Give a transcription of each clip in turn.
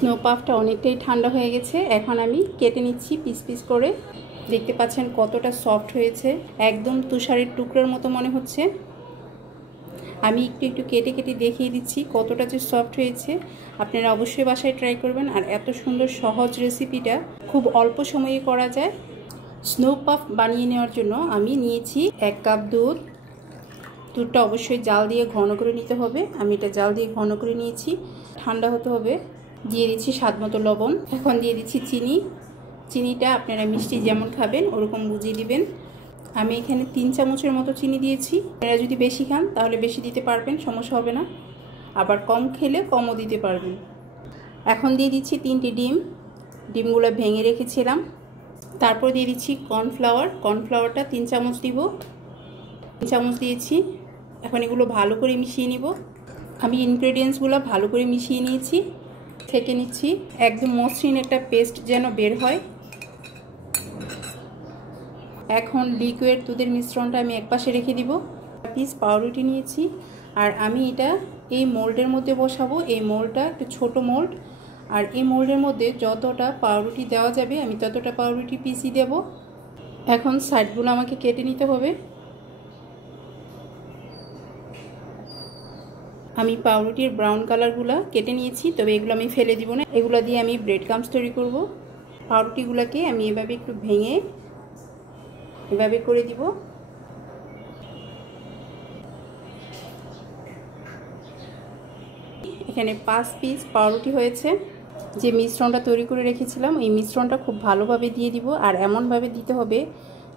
Snow পাফটা অনেকটাই ঠান্ডা হয়ে গেছে। এখন আমি কেটে নিচ্ছি পিস পিস করে। দেখতে পাচ্ছেন কতটা সফট হয়েছে, একদম তুষারের টুকরোর মতো মনে হচ্ছে। আমি একটু একটু কেটে কেটে দেখিয়ে দিচ্ছি কতটা যে সফট হয়েছে। আপনারা অবশ্যই বাসায় ট্রাই করবেন। আর এত সুন্দর সহজ রেসিপিটা খুব অল্প সময়ে করা যায়। স্নো পাফ বানিয়ে নেওয়ার জন্য আমি নিয়েছি 1 কাপ দুধ। দুধটা অবশ্যই জাল দিয়ে ঘন করে নিতে হবে। আমি এটা জাল দিয়ে ঘন করে নিয়েছি, ঠান্ডা হতে হবে। দিয়ে দিচ্ছি স্বাদ মতো লবণ। এখন দিয়ে দিচ্ছি চিনি। চিনিটা আপনারা মিষ্টি যেমন খাবেন ওরকম বুঝিয়ে দিবেন। আমি এখানে 3 চামচের মতো চিনি দিয়েছি। আপনারা যদি বেশি খান তাহলে বেশি দিতে পারবেন, সমস্যা হবে না। আবার কম খেলে কমও দিতে পারবেন। এখন দিয়ে দিচ্ছি 3টে ডিম। ডিমগুলো ভেঙে রেখেছিলাম। তারপর দিয়ে দিচ্ছি কর্নফ্লাওয়ার। কর্নফ্লাওয়ারটা 3 চামচ দিব। 3 চামচ দিয়েছি। এখন এগুলো ভালো করে মিশিয়ে নিব। আমি ইনগ্রেডিয়েন্টসগুলো ভালো করে মিশিয়ে নিয়েছি। ছেঁকে নিচ্ছি, একদম মসৃণ একটা পেস্ট যেন বের হয়। এখন লিকুইড দুধের মিশ্রণটা আমি একপাশে রেখে দিব। পিস পাউরুটি নিয়েছি আর আমি এটা এই মোল্ডের মধ্যে বসাবো। এই মোল্ডটা একটু ছোট মোল্ড, আর এই মোল্ডের মধ্যে যতটা পাউরুটি দেওয়া যাবে আমি ততটা পাউরুটি পিসি দেব। এখন সাইডগুলো আমাকে কেটে নিতে হবে। আমি পাউরুটির ব্রাউন কালারগুলো কেটে নিয়েছি, তবে এগুলো আমি ফেলে দিব না। এগুলো দিয়ে আমি ব্রেড ক্রাম্বস তৈরি করব। পাউরুটিগুলোকে আমি এভাবে একটু ভেঙে এভাবে করে দিব। এখানে 5 পিস পাউরুটি হয়েছে। যে মিশ্রণটা তৈরি করে রেখেছিলাম এই মিশ্রণটা খুব ভালোভাবে দিয়ে দিব। আর এমনভাবে দিতে হবে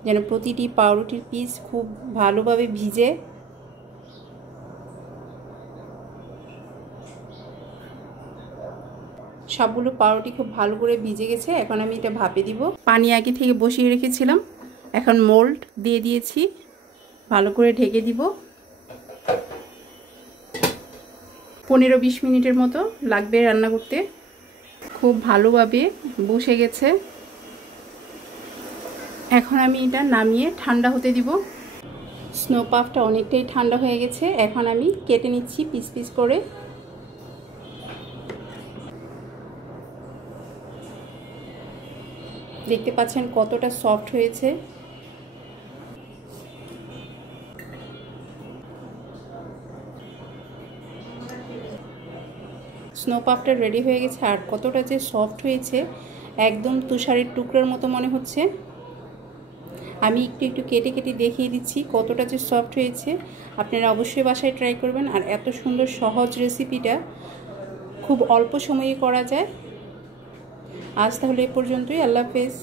যেন প্রতিটি পাউরুটির পিস খুব ভালোভাবে ভিজে। সবগুলো পাউরুটি খুব ভালো করে ভিজে গেছে। এখন আমি এটা ভাপে দিব। পানি আগে থেকে বসিয়ে রেখেছিলাম। এখন মোল্ড দিয়ে দিয়েছি, ভালো করে ঢেকে দিব। 15-20 মিনিটের মতো লাগবে রান্না করতে। খুব ভালোভাবে বসে গেছে। এখন আমি এটা নামিয়ে ঠান্ডা হতে দিব। স্নো পাফটা অনেকটাই ঠান্ডা হয়ে গেছে। এখন আমি কেটে নিচ্ছি পিস পিস করে। দেখতে পাচ্ছেন কতটা সফট হয়েছে। স্নো পাফটা রেডি হয়ে গেছে। আর কতটা যে সফট হয়েছে, একদম তুষারের টুকরোর মতো মনে হচ্ছে। আমি একটু একটু কেটে কেটে দেখিয়ে দিচ্ছি কতটা যে সফট হয়েছে। আপনারা অবশ্যই বাসায় ট্রাই করবেন। আর এত সুন্দর সহজ রেসিপিটা খুব অল্প সময়ে করা যায়। আজ তাহলে এ পর্যন্তই। আল্লাহ হাফেজ।